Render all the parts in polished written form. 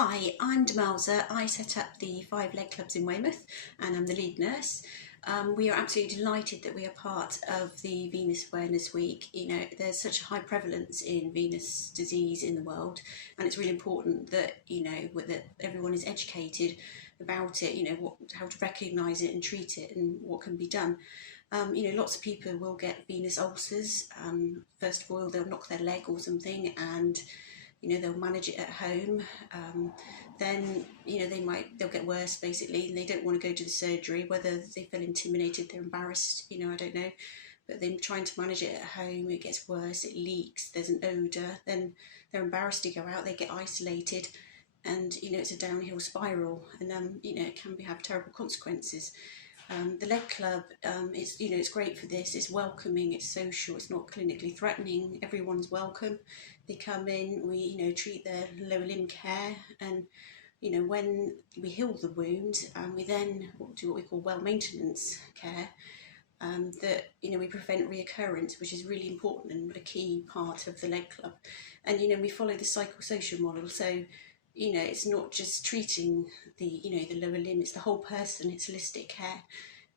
Hi, I'm Demelza. I set up the 5 leg clubs in Weymouth and I'm the lead nurse. We are absolutely delighted that we are part of the Venous Awareness Week. You know, there's such a high prevalence in venous disease in the world, and it's really important that, that everyone is educated about it, how to recognise it and treat it and what can be done. Lots of people will get venous ulcers. First of all, they'll knock their leg or something and they'll manage it at home. Then they'll get worse basically, and they don't want to go to the surgery, whether they feel intimidated, they're embarrassed, I don't know, but then trying to manage it at home, it gets worse, it leaks, there's an odour, then they're embarrassed to go out, they get isolated, and it's a downhill spiral, and it can have terrible consequences. The leg club, it's great for this. It's welcoming, it's social, it's not clinically threatening. Everyone's welcome. They come in, we treat their lower limb care, and when we heal the wound, we then do what we call well maintenance care. That we prevent reoccurrence, which is really important and a key part of the leg club. And we follow the psychosocial model, so it's not just treating the lower limb, it's the whole person, it's holistic care.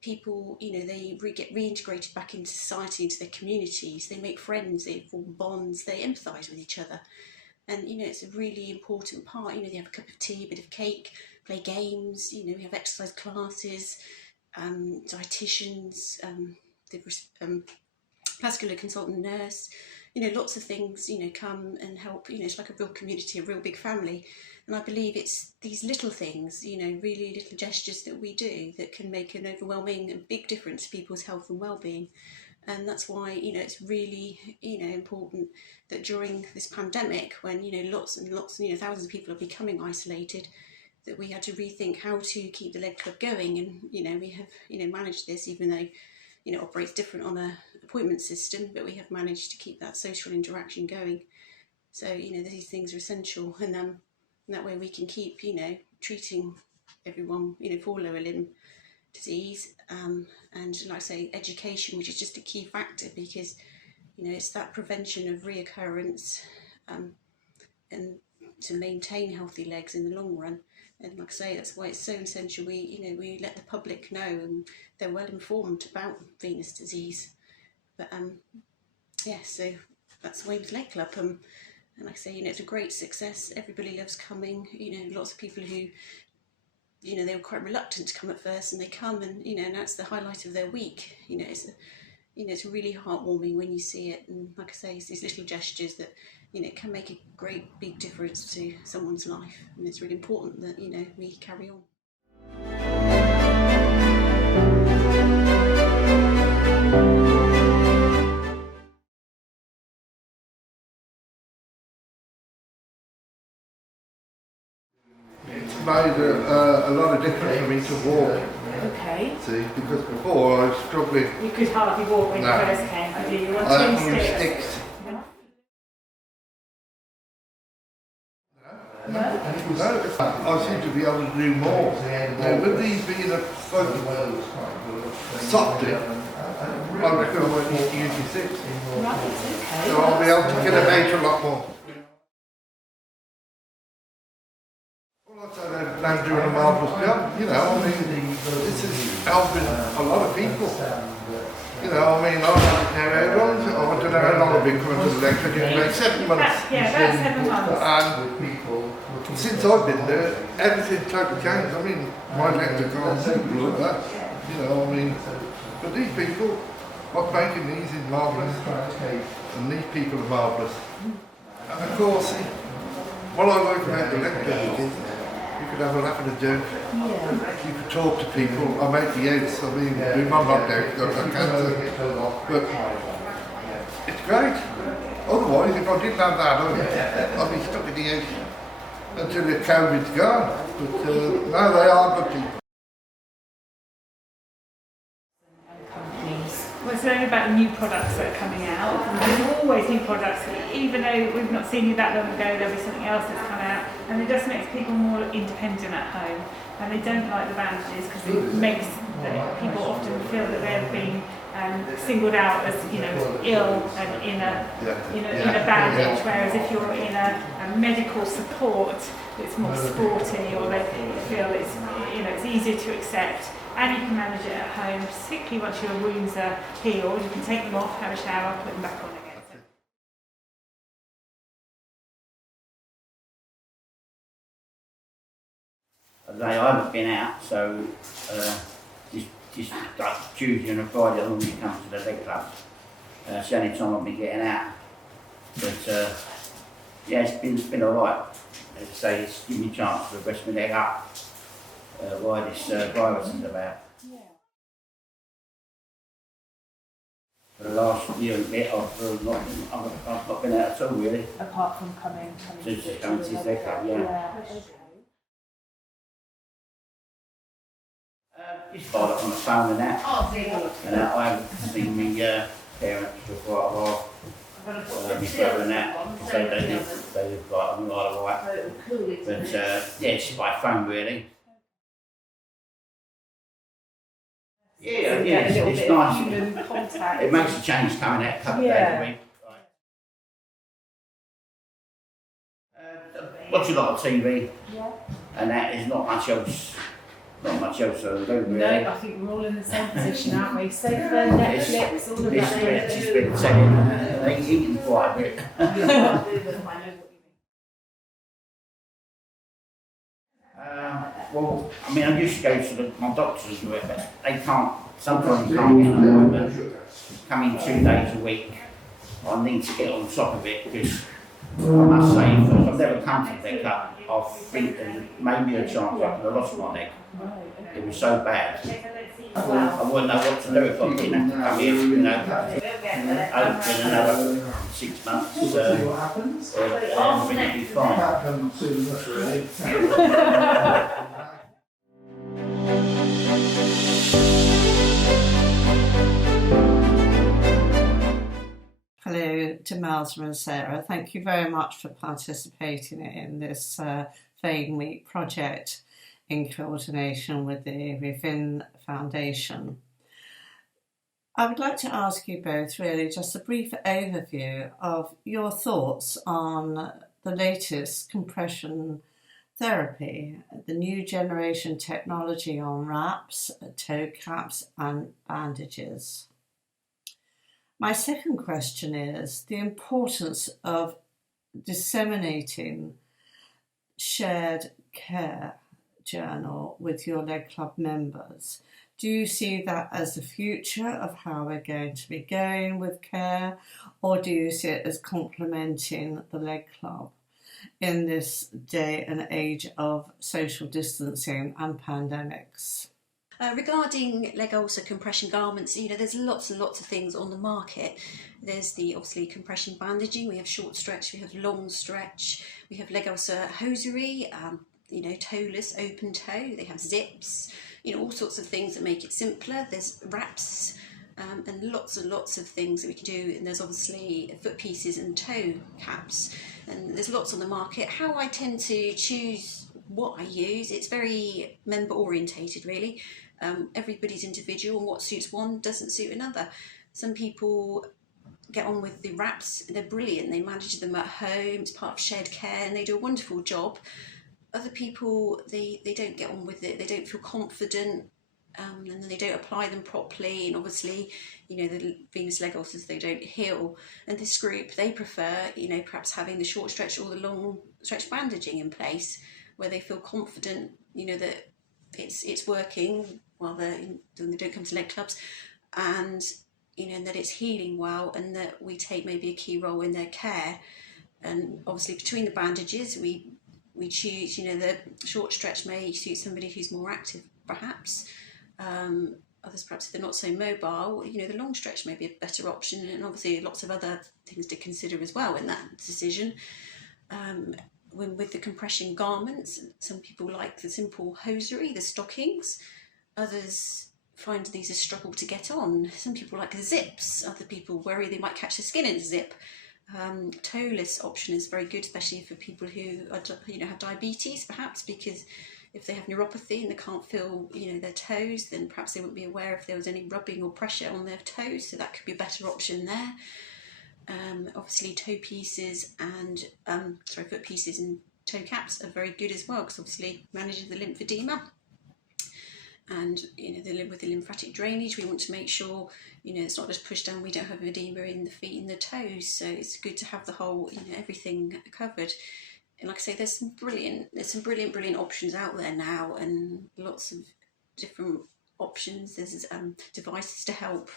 People, they get reintegrated back into society, into their communities, they make friends, they form bonds, they empathise with each other. And it's a really important part. They have a cup of tea, a bit of cake, play games, we have exercise classes, dietitians, vascular consultant nurse, lots of things, come and help. It's like a real community, a real big family. And I believe it's these little things, really little gestures that we do that can make an overwhelming and big difference to people's health and well-being. And that's why, it's really, important that during this pandemic, when, lots and lots, thousands of people are becoming isolated, that we had to rethink how to keep the leg club going. And, we have, managed this, even though, it operates different on a appointment system, but we have managed to keep that social interaction going. So, these things are essential, and that way we can keep, treating everyone, for lower limb disease, and like I say, education, which is just a key factor, because, it's that prevention of reoccurrence, and to maintain healthy legs in the long run. And like I say, that's why it's so essential we let the public know, and they're well informed about venous disease. But so that's Weymouth Leg Club, and like I say, it's a great success. Everybody loves coming. Lots of people who, they were quite reluctant to come at first, and they come, and and that's the highlight of their week. It's really heartwarming when you see it, and like I say, it's these little gestures that can make a great big difference to someone's life, and it's really important that we carry on. It's made a lot of difference for me to walk. Okay. See, because before I was struggling. You could hardly walk when you first came, could you? You were two sticks. No, I seem to be able to do more. With these being a softer, I reckon I might need to use my 6. Right, okay. So I'll be able to get about a lot more. Well, I'd say they're doing a marvellous job, this is helping a lot of people. I don't know how long I've been coming to the lecture, about 7 months. About 7 months. And since I've been there, everything's totally changed. My legs are gone simple like that. But these people, what's making these is marvellous, and these people are marvellous. And of course, what I like about the lecture is you could have a laugh and a joke. You could talk to people. I'm 88, so my mum knocked out because I've got cancer. But it's great. Otherwise, if I didn't have that, I'd be stuck in the house until the Covid's gone. But no, they are good people. What's learning about the new products that are coming out. There's always new products, even though we've not seen you that long ago, there'll be something else that's come out, and it just makes people more independent at home, and they don't like the bandages because it makes people often feel that they're being singled out as, you know, ill and in a bandage, whereas if you're in a medical support, it's more sporty, or they feel it's, you know, it's easier to accept, and you can manage it at home, particularly once your wounds are healed. You can take them off, have a shower, put them back on again. I haven't been out, so just like Tuesday and a Friday I normally come to the leg club. It's the only time I've been getting out. But yeah, it's been alright. As I say, it's given me a chance to rest my leg up while this virus is about. For the last year and a bit, I've not been out at all really. Apart from coming to this leg club, yeah. Just followed up on the phone and that. And I haven't seen my parents for quite a while. My brother and that. So they live right on the Isle of Wight. But yeah, it's just by phone really. Yeah, it's nice. It makes a change coming out a couple of days a week. Watch a lot of TV, and that is not much else. Not much else to do, really. No, I think we're all in the same position, aren't we? Sofa, Netflix, all of that. It's just been telling, eating quite a bit. Well, I mean, I used to go to my doctors and do it, but they can't, sometimes you can't get an appointment. Come in 2 days a week. I need to get on top of it, because I must say, I've never come to the leg club. I think there's maybe a chance I could have lost my leg. It was so bad. I wouldn't know what to do if I didn't have to come here, you know. Hopefully in another 6 months, everything will be fine. Hello to Melza and Sarah. Thank you very much for participating in this Vein Week project in coordination with the Revin Foundation. I would like to ask you both really just a brief overview of your thoughts on the latest compression therapy, the new generation technology on wraps, toe caps and bandages. My second question is the importance of disseminating shared care journal with your leg club members. Do you see that as the future of how we're going to be going with care, or do you see it as complementing the leg club in this day and age of social distancing and pandemics? Regarding leg ulcer compression garments, you know, there's lots and lots of things on the market. There's the obviously compression bandaging, we have short stretch, we have long stretch, we have leg ulcer hosiery, you know, toeless, open toe, they have zips, you know, all sorts of things that make it simpler. There's wraps and lots of things that we can do, and there's obviously foot pieces and toe caps, and there's lots on the market. How I tend to choose what I use, it's very member orientated really. Everybody's individual, and what suits one doesn't suit another. Some people get on with the wraps, they're brilliant, they manage them at home, it's part of shared care and they do a wonderful job. Other people, they don't get on with it, they don't feel confident, and then they don't apply them properly, and obviously, you know, the venous leg ulcers, they don't heal. And this group, they prefer, you know, perhaps having the short stretch or the long stretch bandaging in place, where they feel confident, you know, that it's working while when they don't come to leg clubs, and you know, and that it's healing well, and that we take maybe a key role in their care. And obviously between the bandages we choose, you know, the short stretch may suit somebody who's more active perhaps, others perhaps if they're not so mobile, you know, the long stretch may be a better option, and obviously lots of other things to consider as well in that decision. With the compression garments, some people like the simple hosiery, the stockings. Others find these a struggle to get on. Some people like the zips. Other people worry they might catch the skin in the zip. Toeless option is very good, especially for people who are, you know, have diabetes perhaps, because if they have neuropathy and they can't feel, their toes, then perhaps they wouldn't be aware if there was any rubbing or pressure on their toes, so that could be a better option there. Obviously toe pieces and foot pieces and toe caps are very good as well, because obviously managing the lymphedema and with the lymphatic drainage, we want to make sure it's not just pushed down, we don't have edema in the feet and the toes, so it's good to have the whole everything covered. And like I say, there's some brilliant options out there now, and lots of different options. There's devices to help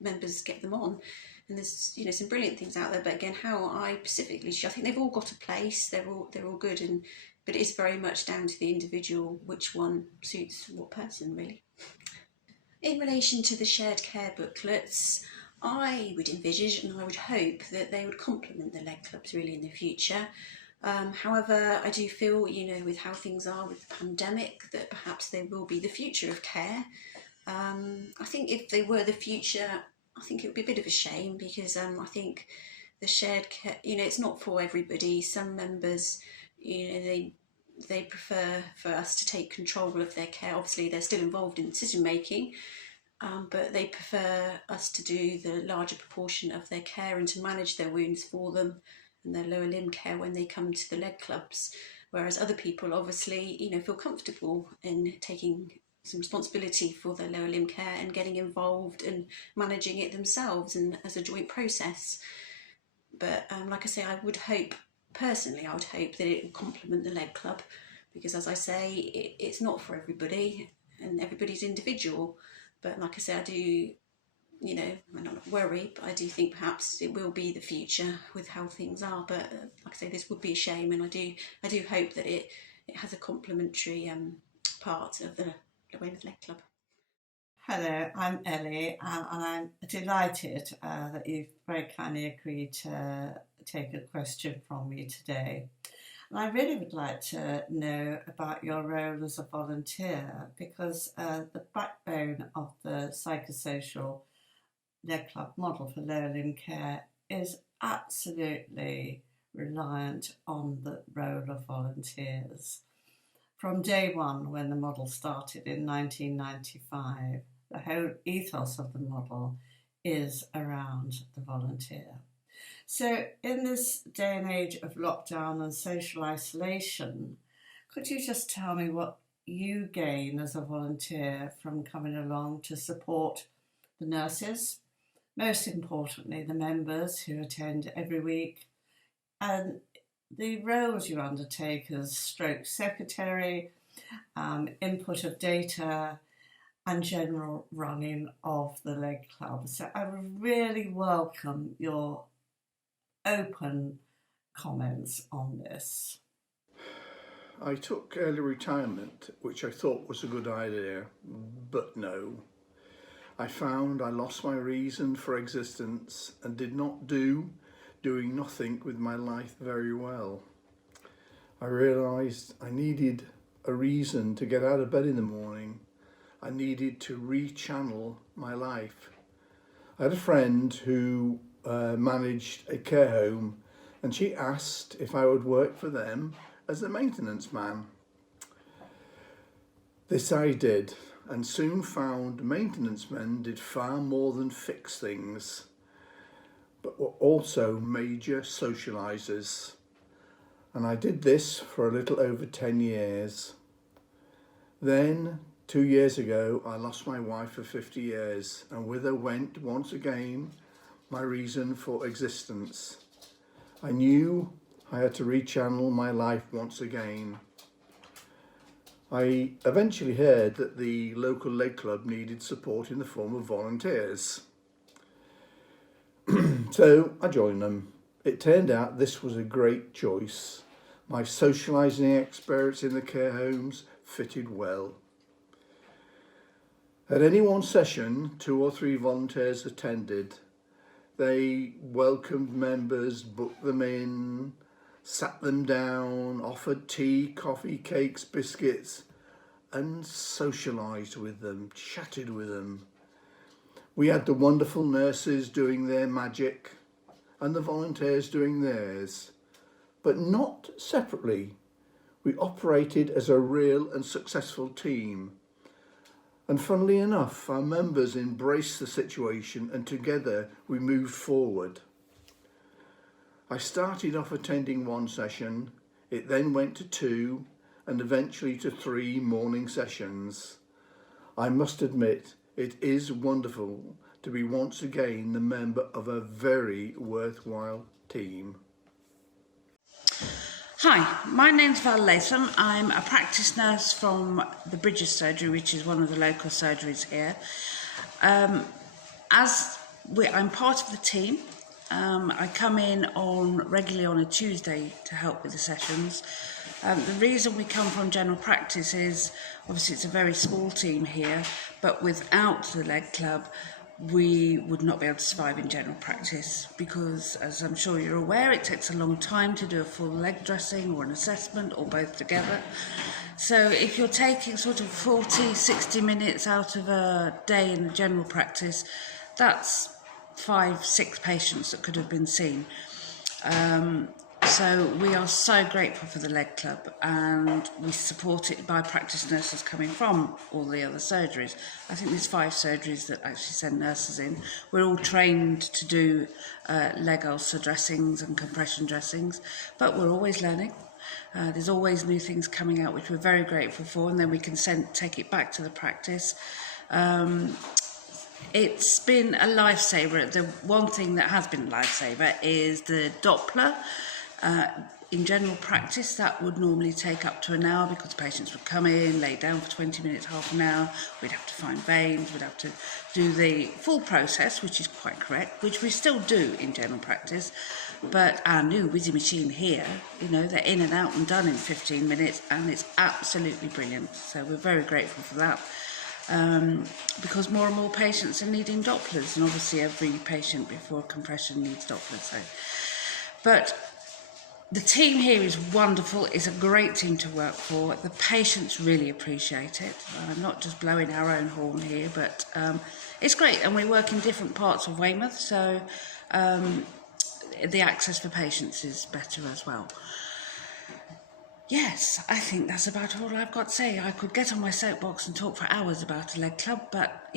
members get them on, and there's some brilliant things out there. But again, how I specifically, I think they've all got a place. They're all good, but it is very much down to the individual which one suits what person, really. In relation to the shared care booklets, I would envisage and I would hope that they would complement the leg clubs really in the future. However, I do feel, with how things are with the pandemic, that perhaps they will be the future of care. I think if they were the future, I think it would be a bit of a shame, because I think the shared care, it's not for everybody. Some members, they prefer for us to take control of their care. Obviously, they're still involved in decision making, but they prefer us to do the larger proportion of their care and to manage their wounds for them and their lower limb care when they come to the leg clubs. Whereas other people obviously, feel comfortable in taking some responsibility for their lower limb care and getting involved and managing it themselves and as a joint process. But like I say, I would hope that it would complement the leg club, because as I say, it's not for everybody and everybody's individual. But like I say, I do, I'm not worried, but I do think perhaps it will be the future with how things are. But like I say, this would be a shame, and I do hope that it has a complementary part of the Weymouth Leg Club. Hello, I'm Ellie, and I'm delighted that you've very kindly agreed to take a question from me today. And I really would like to know about your role as a volunteer, because the backbone of the psychosocial leg club model for lower limb care is absolutely reliant on the role of volunteers. From day one, when the model started in 1995, the whole ethos of the model is around the volunteer. So in this day and age of lockdown and social isolation, could you just tell me what you gain as a volunteer from coming along to support the nurses, most importantly the members who attend every week, and the roles you undertake as stroke secretary, input of data, and general running of the leg club? So I would really welcome your open comments on this. I took early retirement, which I thought was a good idea, but no. I found I lost my reason for existence and did not doing nothing with my life very well. I realised I needed a reason to get out of bed in the morning. I needed to rechannel my life. I had a friend who managed a care home, and she asked if I would work for them as a maintenance man. This I did, and soon found maintenance men did far more than fix things, but were also major socialisers. And I did this for a little over 10 years. Then, 2 years ago, I lost my wife for 50 years, and with her went, once again, my reason for existence. I knew I had to rechannel my life once again. I eventually heard that the local leg club needed support in the form of volunteers. So I joined them. It turned out this was a great choice. My socialising experience in the care homes fitted well. At any one session, 2 or 3 volunteers attended. They welcomed members, booked them in, sat them down, offered tea, coffee, cakes, biscuits, and socialised with them, chatted with them. We had the wonderful nurses doing their magic and the volunteers doing theirs, but not separately. We operated as a real and successful team. And funnily enough, our members embraced the situation and together we moved forward. I started off attending one session, it then went to 2 and eventually to 3 morning sessions. I must admit, it is wonderful to be once again the member of a very worthwhile team. Hi, my name's Val Latham. I'm a practice nurse from the Bridges surgery, which is one of the local surgeries here. I'm part of the team. I come in regularly on a Tuesday to help with the sessions. The reason we come from general practice is, obviously it's a very small team here, but without the leg club, we would not be able to survive in general practice because, as I'm sure you're aware, it takes a long time to do a full leg dressing or an assessment or both together. So if you're taking sort of 40, 60 minutes out of a day in the general practice, that's 5, 6 patients that could have been seen. So we are so grateful for the leg club, and we support it by practice nurses coming from all the other surgeries. I think there's 5 surgeries that actually send nurses in. We're all trained to do leg ulcer dressings and compression dressings, but we're always learning. There's always new things coming out, which we're very grateful for, and then we can take it back to the practice. It's been a lifesaver. The one thing that has been a lifesaver is the Doppler. In general practice, that would normally take up to an hour because patients would come in, lay down for 20 minutes, half an hour. We'd have to find veins, we'd have to do the full process, which is quite correct, which we still do in general practice. But our new Wizzy machine here, they're in and out and done in 15 minutes, and it's absolutely brilliant. So we're very grateful for that. Because more and more patients are needing Dopplers, and obviously every patient before compression needs Dopplers. But the team here is wonderful. It's a great team to work for. The patients really appreciate it. I'm not just blowing our own horn here, but it's great. And we work in different parts of Weymouth, so the access for patients is better as well. Yes, I think that's about all I've got to say. I could get on my soapbox and talk for hours about a leg club, but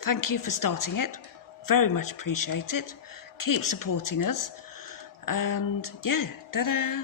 thank you for starting it. Very much appreciate it. Keep supporting us. And yeah, ta-da!